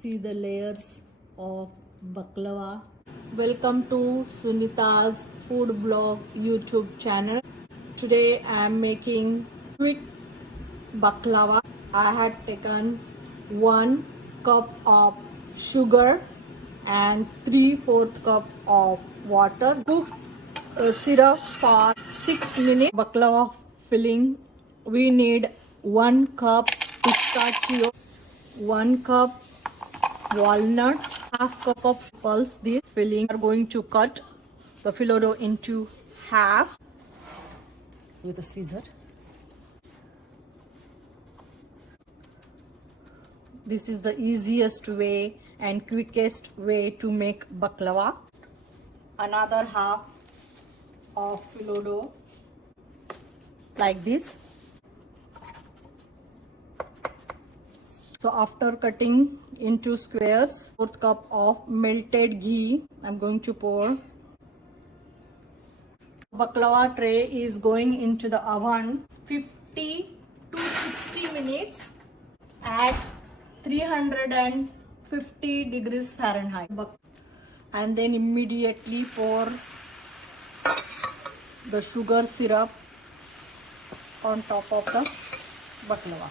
See the layers of baklava. Welcome to Sunita's Food Blog YouTube channel. Today I am making quick baklava. I had taken 1 cup of sugar and 3/4 cup of water. Cook syrup for 6 minutes. Baklava filling, we need 1 cup pistachio, 1 cup walnuts, half cup of pulse. This filling, we are going to cut the phyllo dough into half with a scissor. This is the easiest way and quickest way to make baklava. Another half of phyllo dough like this. So after cutting into squares, 4th cup of melted ghee I'm going to pour. Baklava tray is going into the oven 50 to 60 minutes at 350 degrees Fahrenheit. And then immediately pour the sugar syrup on top of the baklava.